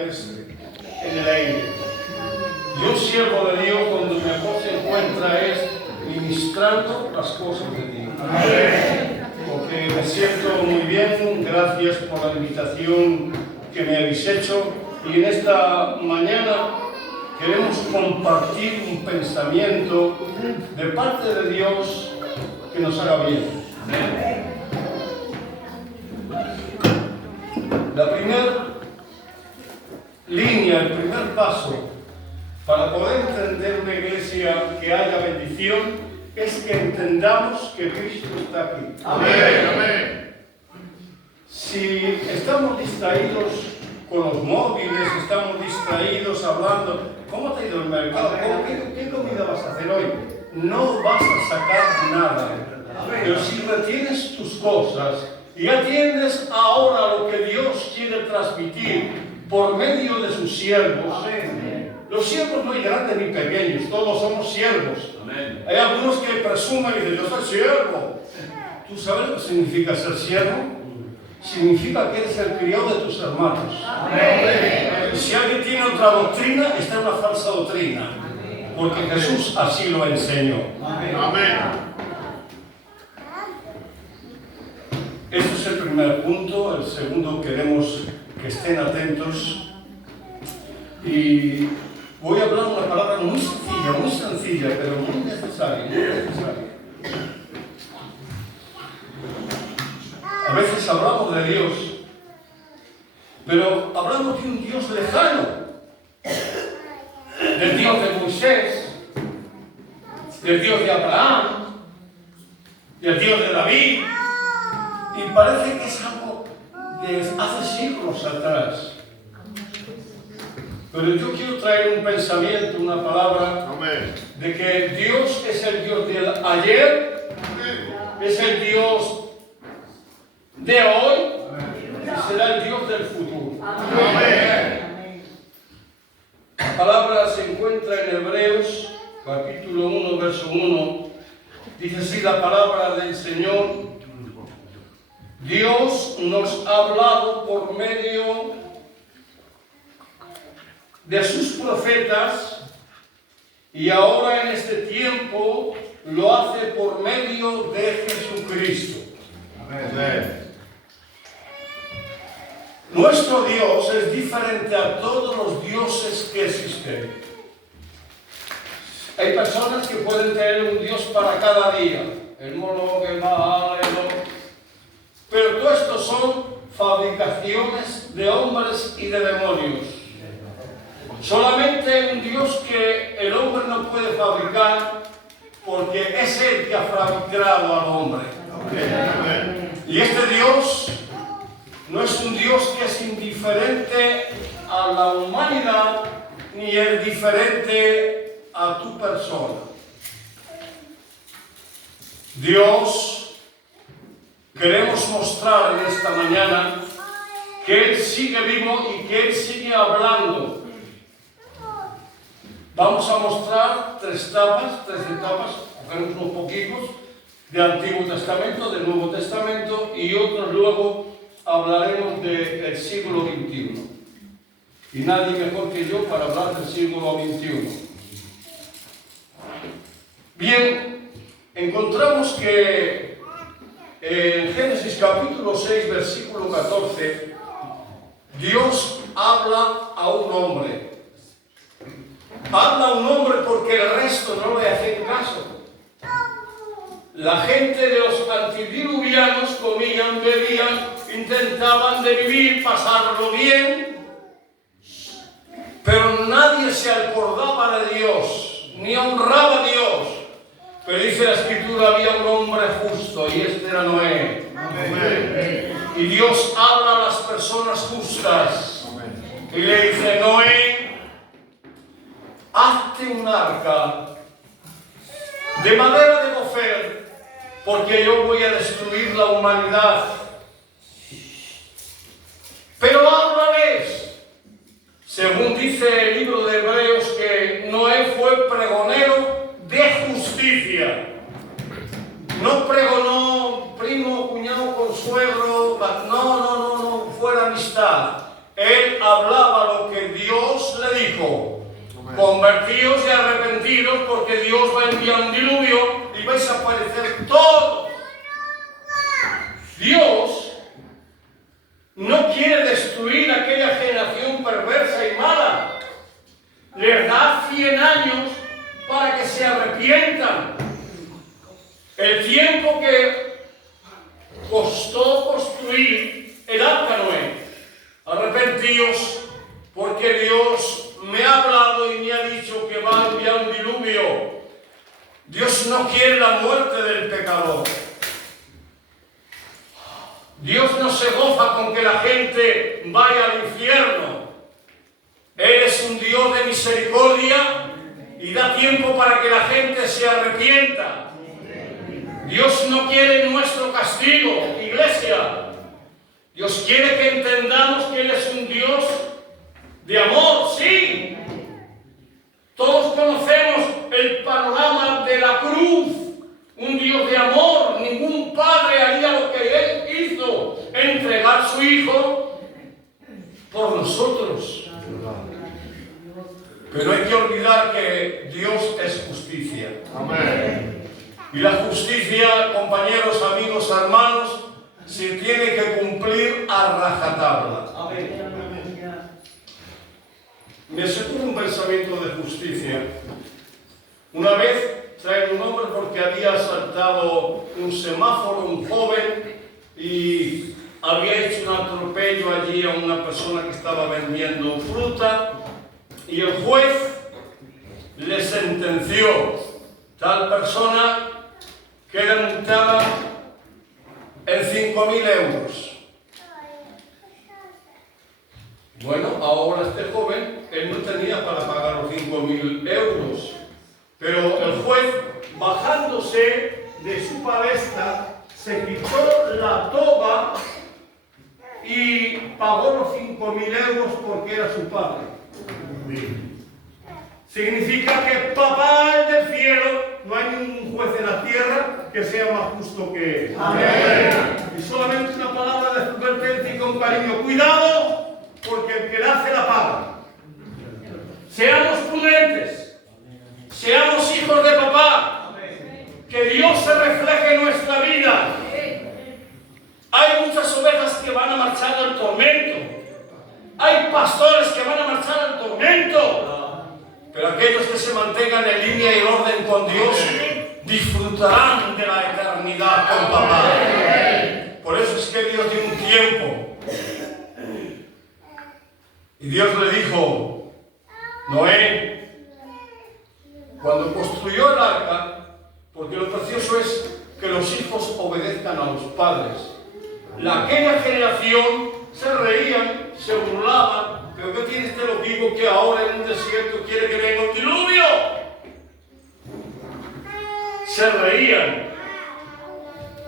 ángeles en el aire. Y un siervo de Dios, cuando mejor se encuentra, es ministrando las cosas de Dios. Porque me siento muy bien, gracias por la invitación que me habéis hecho. Y en esta mañana queremos compartir un pensamiento de parte de Dios que nos haga bien. La primera línea, el primer paso para poder entender una iglesia que haya bendición es que entendamos que Cristo está aquí. Amén. Si estamos distraídos con los móviles, estamos distraídos hablando, ¿cómo te ha ido el mercado? ¿Qué comida vas a hacer hoy? No vas a sacar nada. Pero si retienes tus cosas y atiendes ahora a lo que Dios quiere transmitir por medio de sus siervos, los siervos no hay grandes ni pequeños, todos somos siervos. Amén. Hay algunos que presumen y dicen, yo soy siervo. ¿Tú sabes lo que significa ser siervo? Significa que eres el criado de tus hermanos. Amén. Si alguien tiene otra doctrina, está en una falsa doctrina. Porque Jesús así lo enseñó. Amén. Este es el primer punto. El segundo, queremos que estén atentos. Y voy a hablar una palabra muy sencilla, pero muy necesaria. A veces hablamos de Dios, pero hablamos de un Dios lejano, del Dios de Moisés, del Dios de Abraham, del Dios de David, y parece que es algo de hace siglos atrás. Pero yo quiero traer un pensamiento, una palabra, Amén. de que Dios es el Dios del ayer, es el Dios de hoy y será el Dios del futuro. Amén. La palabra se encuentra en Hebreos, capítulo 1, verso 1. Dice así la palabra del Señor: Dios nos ha hablado por medio de sus profetas y ahora en este tiempo lo hace por medio de Jesucristo. Amén. Nuestro Dios es diferente a todos los dioses que existen. Hay personas que pueden tener un Dios para cada día, el Moloch, el Baal, pero todo esto son fabricaciones de hombres y de demonios. Solamente un Dios que el hombre no puede fabricar, porque es Él que ha fabricado al hombre. Amén. Y este Dios no es un Dios que es indiferente a la humanidad, ni es diferente a tu persona. Dios, queremos mostrar en esta mañana que Él sigue vivo y que Él sigue hablando. Vamos a mostrar tres etapas, cogemos unos poquitos de Antiguo Testamento, del Nuevo Testamento, y otros luego hablaremos del siglo XXI. Y nadie mejor que yo para hablar del siglo XXI. Bien, encontramos que en Génesis capítulo 6, versículo 14, Dios habla a un hombre. Habla a un hombre porque el resto no le hacen caso. La gente de los antidiluvianos comían, bebían, intentaban de vivir, pasarlo bien, pero nadie se acordaba de Dios, ni honraba a Dios. Pero dice la Escritura, había un hombre justo, y este era Noé. Amén. Y Dios habla a las personas justas. Y le dice, Noé, hazte un arca de madera de gofer, porque yo voy a destruir la humanidad. Pero háblales, según dice el libro de Hebreos, que Noé fue pregonero de justicia. No pregonó primo, cuñado, consuegro, no, fue la amistad. Él hablaba lo que dijo: convertíos y arrepentidos, porque Dios va a enviar un diluvio y vais a perecer todos. Dios no quiere destruir aquella generación perversa y mala. Les da 100 años para que se arrepientan. El tiempo que costó construir el arca Noé. Arrepentíos, porque Dios me ha hablado y me ha dicho que va a enviar un diluvio. Dios no quiere la muerte del pecador. Dios no se goza con que la gente vaya al infierno. Él es un Dios de misericordia y da tiempo para que la gente se arrepienta. Dios no quiere nuestro castigo, iglesia. Dios quiere que entendamos que Él es un Dios de amor, sí. Todos conocemos el panorama de la cruz. Un Dios de amor. Ningún padre haría lo que Él hizo, entregar su Hijo por nosotros. Pero hay que olvidar que Dios es justicia. Amén. Y la justicia, compañeros, amigos, hermanos, se tiene que cumplir a rajatabla. Me ocurre un pensamiento de justicia. Una vez traigo un hombre porque había saltado un semáforo, un joven, y había hecho un atropello allí a una persona que estaba vendiendo fruta, y el juez le sentenció: tal persona queda multada en 5.000 euros. Bueno, ahora este joven, él no tenía para pagar los 5.000 euros, pero el juez, bajándose de su palestra, se quitó la toga y pagó los 5.000 euros porque era su padre. Significa que papá, el del cielo, no hay ningún juez en la tierra que sea más justo que él. Amén. Y solamente una palabra de advertencia y con cariño: cuidado, porque el que la hace la paga. Seamos prudentes, seamos hijos de papá, que Dios se refleje en nuestra vida. Hay muchas ovejas que van a marchar al tormento, hay pastores que van a marchar al tormento. Pero aquellos que se mantengan en línea y orden con Dios disfrutarán de la eternidad con papá. Por eso es que Dios dio un tiempo. Y Dios le dijo: Noé, cuando construyó el arca, porque lo precioso es que los hijos obedezcan a los padres. Aquella generación se reían, se burlaban. ¿Pero qué tiene este loquillo que ahora en un desierto quiere que venga un diluvio? Se reían.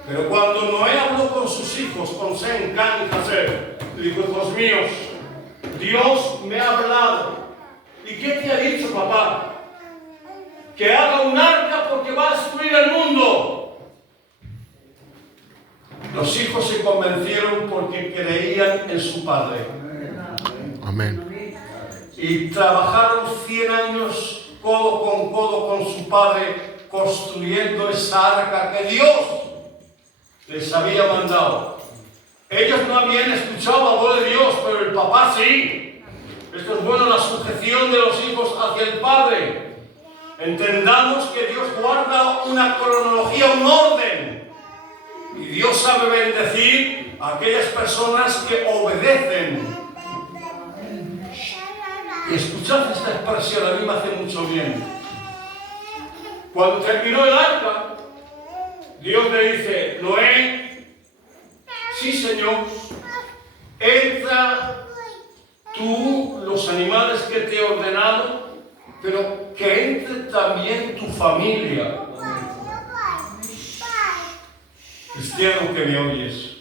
Pero cuando Noé habló con sus hijos, con Sem, Cam y Jafet, le dijo: hijos míos, Dios me ha hablado. ¿Y qué te ha dicho, papá? Que haga un arca porque va a destruir el mundo. Los hijos se convencieron porque creían en su padre. Amén. Y trabajaron 100 años codo con su padre, construyendo esa arca que Dios les había mandado. Ellos no habían escuchado la voz de Dios, pero el papá sí. Esto es bueno, la sujeción de los hijos hacia el padre. Entendamos que Dios guarda una cronología, un orden. Y Dios sabe bendecir a aquellas personas que obedecen. Y escuchad esta expresión, a mí me hace mucho bien. Cuando terminó el arca, Dios le dice: Noé, sí Señor, entra tú, los animales que te he ordenado, pero que entre también tu familia. Cristiano que me oyes,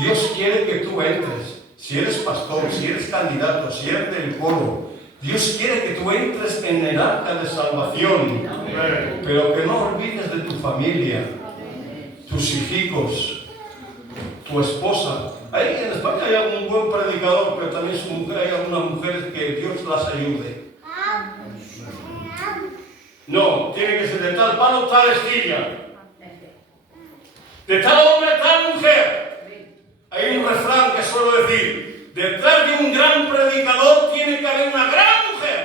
Dios quiere que tú entres. Si eres pastor, si eres candidato, si eres del coro, Dios quiere que tú entres en el arca de salvación. Pero que no olvides de tu familia, tus hijos, tu esposa. Ahí en España hay algún buen predicador, pero también hay algunas mujeres que Dios las ayude. No, tiene que ser de tal palo, tal astilla. De tal hombre, tal mujer. Hay un refrán que suelo decir: detrás de un gran predicador tiene que haber una gran mujer.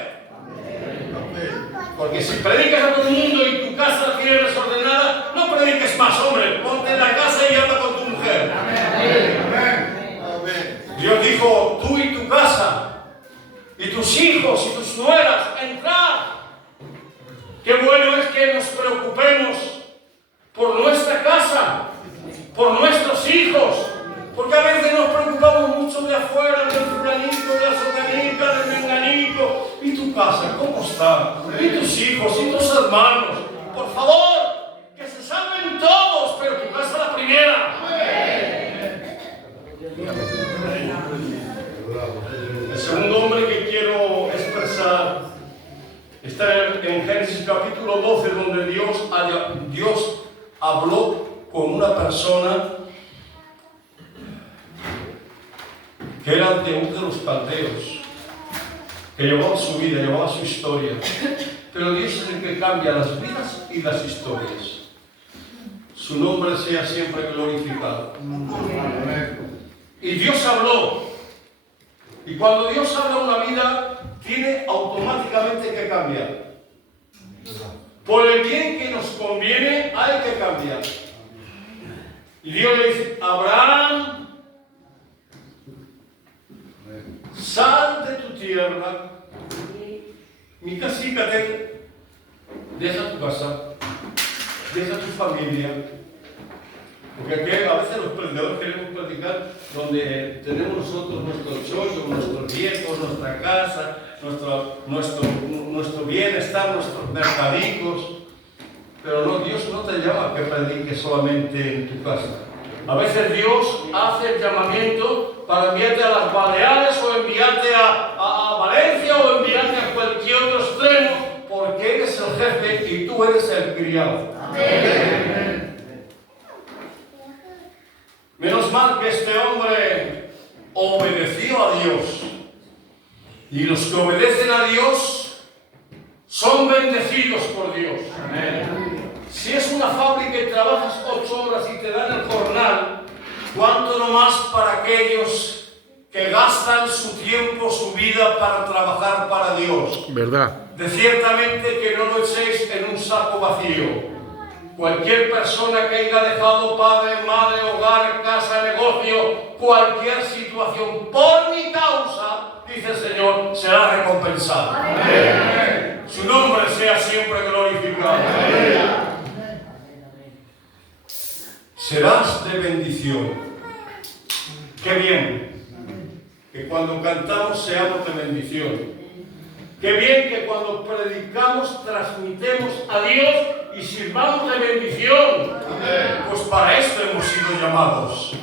Porque si predicas a todo el mundo y tu casa la tienes desordenada, no prediques más, hombre. Ponte en la casa y habla con tu mujer. Dios dijo: tú y tu casa, y tus hijos y tus nueras, entrad. Qué bueno es que nos preocupemos por nuestra casa, por nuestros hijos, porque a veces nos preocupamos mucho de afuera, del fulanito, de la sotanita, del menganico. ¿Y tu casa cómo está? ¿Y tus hijos? ¿Y tus hermanos? Por favor, que se salven todos, pero tu casa la primera. El segundo hombre que quiero expresar está en Génesis capítulo 12, donde Dios habló con una persona que era de uno de los caldeos, que llevaba su vida, llevaba su historia. Pero Dios es el que cambia las vidas y las historias. Su nombre sea siempre glorificado. Y Dios habló. Y cuando Dios habla una vida, tiene automáticamente que cambiar. Por el bien que nos conviene, hay que cambiar. Y Dios le dice: Abraham, sal de tu tierra, mi casita, deja tu casa, deja tu familia. Porque aquí a veces los predicadores queremos predicar donde tenemos nosotros nuestro chollo, nuestros viejos, nuestra casa, nuestro bienestar, nuestros mercadicos. Pero no, Dios no te llama a que prediques solamente en tu casa. A veces Dios hace el llamamiento para enviarte a las Baleares o enviarte a Valencia o enviarte a cualquier otro extremo, porque eres el jefe y tú eres el criado. Amén. Menos mal que este hombre obedeció a Dios. Y los que obedecen a Dios son bendecidos por Dios. Amén. Si es una fábrica y trabajas 8 horas y te dan el jornal, ¿cuánto no más para aquellos que gastan su tiempo, su vida para trabajar para Dios? ¿Verdad? De ciertamente que no lo echéis en un saco vacío. Cualquier persona que haya dejado padre, madre, hogar, casa, negocio, cualquier situación por mi causa, dice el Señor, será recompensado. Amén. Su nombre sea siempre glorificado. Amén. Serás de bendición. Qué bien que cuando cantamos seamos de bendición. Qué bien que cuando predicamos transmitemos a Dios y sirvamos de bendición. Amén. Pues para esto hemos sido llamados.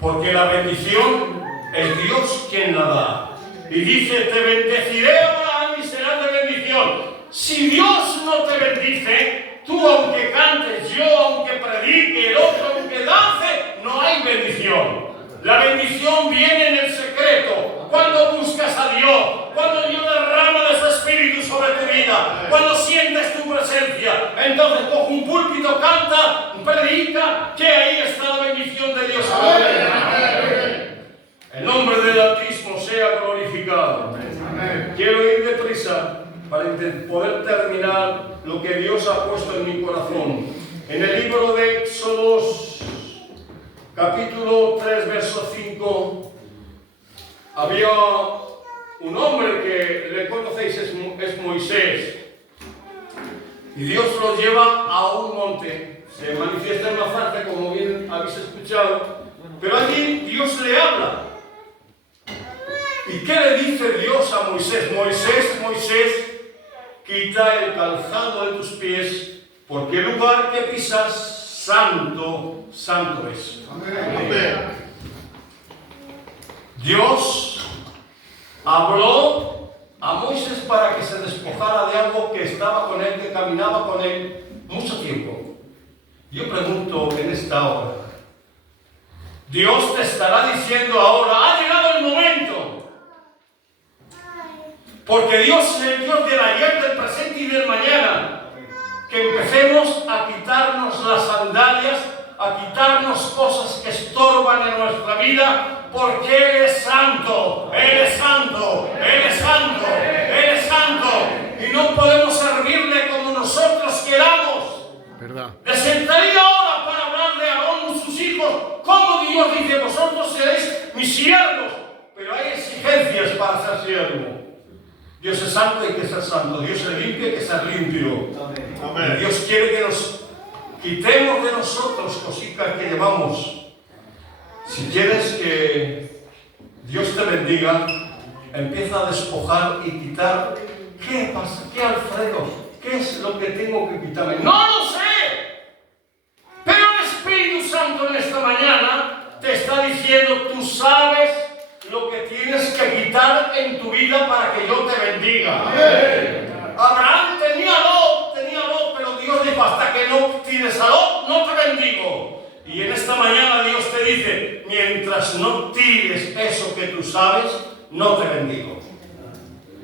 Porque la bendición es Dios quien la da. Y dice: te bendeciré, Abraham, y serás de bendición. Si Dios no te bendice, tú aunque cantes, yo aunque predique, el otro aunque dance, no hay bendición. La bendición viene en el secreto, cuando buscas a Dios, cuando Dios derrama de su espíritu sobre tu vida, cuando sientes tu presencia. Entonces coge un púlpito, canta, predica, que ahí está la bendición de Dios. Amén. El nombre del Altísimo sea glorificado. Amén. Quiero ir deprisa para poder terminar lo que Dios ha puesto en mi corazón. En el libro de Éxodos, capítulo 3, verso 5, había un hombre que le conocéis, es Moisés. Y Dios lo lleva a un monte. Se manifiesta en una zarza, como bien habéis escuchado. Pero allí Dios le habla. ¿Y qué le dice Dios a Moisés? Moisés, Moisés, quita el calzado de tus pies, porque el lugar que pisas, santo, santo es. Amén. Dios habló a Moisés para que se despojara de algo que estaba con él, que caminaba con él mucho tiempo. Yo pregunto en esta hora, Dios te estará diciendo ahora, ha llegado el momento. Porque Dios es el Dios del ayer, del presente y del mañana. Que empecemos a quitarnos las sandalias, a quitarnos cosas que estorban en nuestra vida, porque Él es santo, Él es santo, Él es santo, Él es santo. Y no podemos servirle como nosotros queramos. ¿Verdad? Me sentaría ahora para hablar de Aarón y sus hijos, como Dios dice, vosotros seréis mis siervos, pero hay exigencias para ser siervo. Dios es santo, hay que ser santo. Dios es limpio, hay que ser limpio. Amén. Dios quiere que nos quitemos de nosotros cositas que llevamos. Si quieres que Dios te bendiga, empieza a despojar y quitar. ¿Qué pasa? ¿Qué, Alfredo? ¿Qué es lo que tengo que quitarme? ¡No lo sé! Pero el Espíritu Santo en esta mañana te está diciendo, tú sabes lo que tienes que quitar en tu vida para que yo te bendiga. Amén. Abraham tenía Lot, pero Dios dijo, hasta que no tires a Lot, no te bendigo. Y en esta mañana Dios te dice, mientras no tires eso que tú sabes, no te bendigo.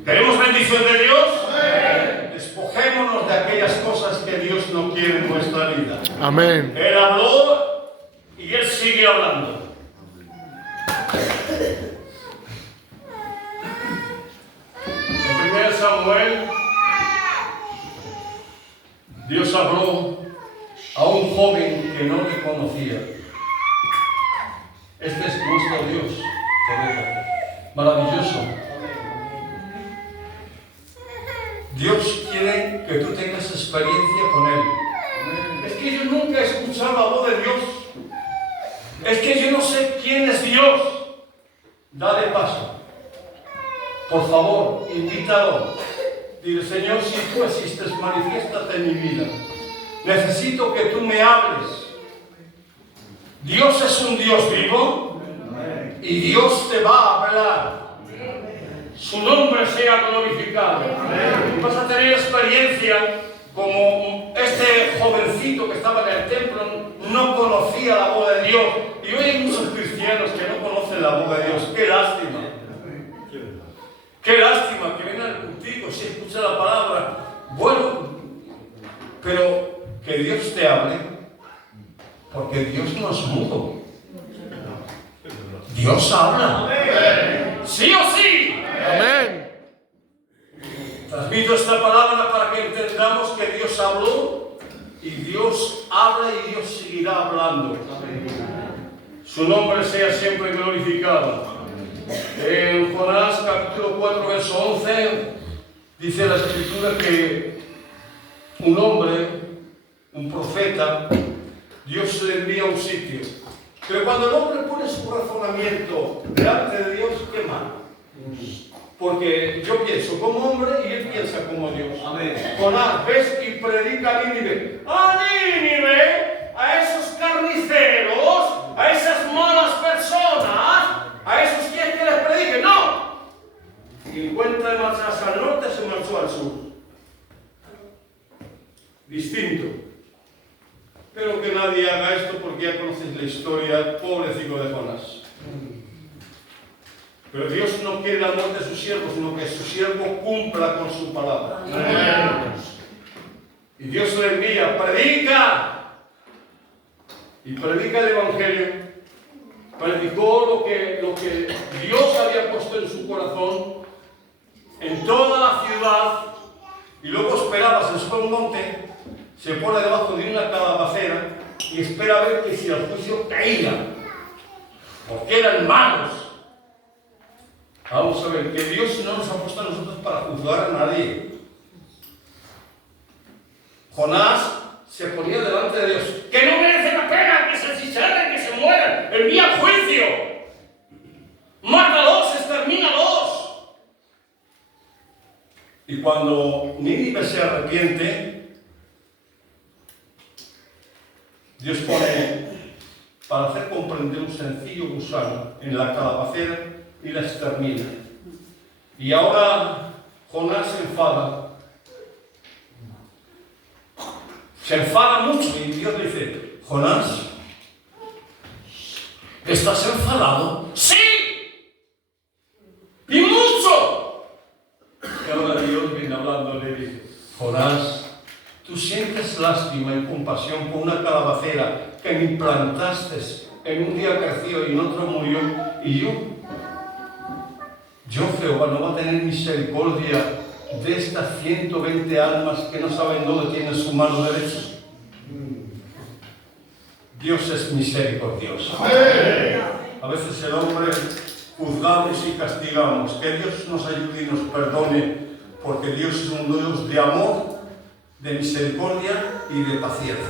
¿Queremos bendición de Dios? Amén. Despojémonos de aquellas cosas que Dios no quiere en nuestra vida. Amén. Él habló y Él sigue hablando. En 1 Samuel, Dios habló a un joven que no le conocía. Este es nuestro Dios, maravilloso. Dios quiere que tú tengas experiencia con Él. Es que yo nunca he escuchado la voz de Dios. Es que yo no sé quién es Dios. Dale paso. Por favor, invítalo. Dile, Señor, si tú existes, manifiéstate en mi vida. Necesito que tú me hables. Dios es un Dios vivo y Dios te va a hablar. Su nombre sea glorificado. Vas a tener experiencia como este jovencito que estaba en el templo, no conocía la voz de Dios. Y hoy hay muchos cristianos que no conocen la voz de Dios. ¡Qué lástima! ¡Qué lástima que vengan contigo si escuchan la palabra! Bueno, pero que Dios te hable, porque Dios no es mudo. Dios habla. ¡Sí o sí! Amén. Transmito esta palabra para que entendamos que Dios habló y Dios habla y Dios seguirá hablando. Su nombre sea siempre glorificado. En Jonás capítulo 4 verso 11 dice la escritura que un hombre, un profeta, Dios le envía a un sitio. Pero cuando el hombre pone su razonamiento delante de Dios, ¿qué mal? Porque yo pienso como hombre y él piensa como Dios. Amén. Jonás, ves y predica a Nínive. ¡A Nínive! A esos carniceros, a esas malas personas, a esos quienes que les prediquen. ¡No! Y en cuenta de marcharse al norte, se marchó al sur. Distinto. Pero que nadie haga esto porque ya conoces la historia, pobrecito de Jonás. Pero Dios no quiere la muerte de su siervo, sino que su siervo cumpla con su palabra. Amén. Y Dios le envía, predica. Y predica el Evangelio. Predicó lo que Dios había puesto en su corazón, en toda la ciudad. Y luego esperaba, se sube a un monte, se pone debajo de una calabacera y espera a ver que si el juicio caía. Porque eran malos. Vamos a ver, que Dios no nos ha puesto a nosotros para juzgar a nadie. Jonás se ponía delante de Dios. ¡Que no merece la pena que se achicharren, que se mueran! ¡Envía juicio! ¡Mátalos, extermínalos! Y cuando Nínive se arrepiente, Dios pone, para hacer comprender un sencillo gusano en la calabacera, y la extermina. Y ahora Jonás se enfada. Se enfada mucho y Dios le dice, Jonás, ¿Estás enfadado? ¡Sí! ¡Y mucho! Y ahora Dios viene hablando y le dice: Jonás, tú sientes lástima y compasión por una calabacera que me plantaste, en un día creció y en otro murió, y yo, Jehová, no va a tener misericordia de estas 120 almas que no saben dónde tienen su mano derecha. Dios es misericordioso. A veces el hombre juzgamos y castigamos. Que Dios nos ayude y nos perdone, porque Dios es un Dios de amor, de misericordia y de paciencia.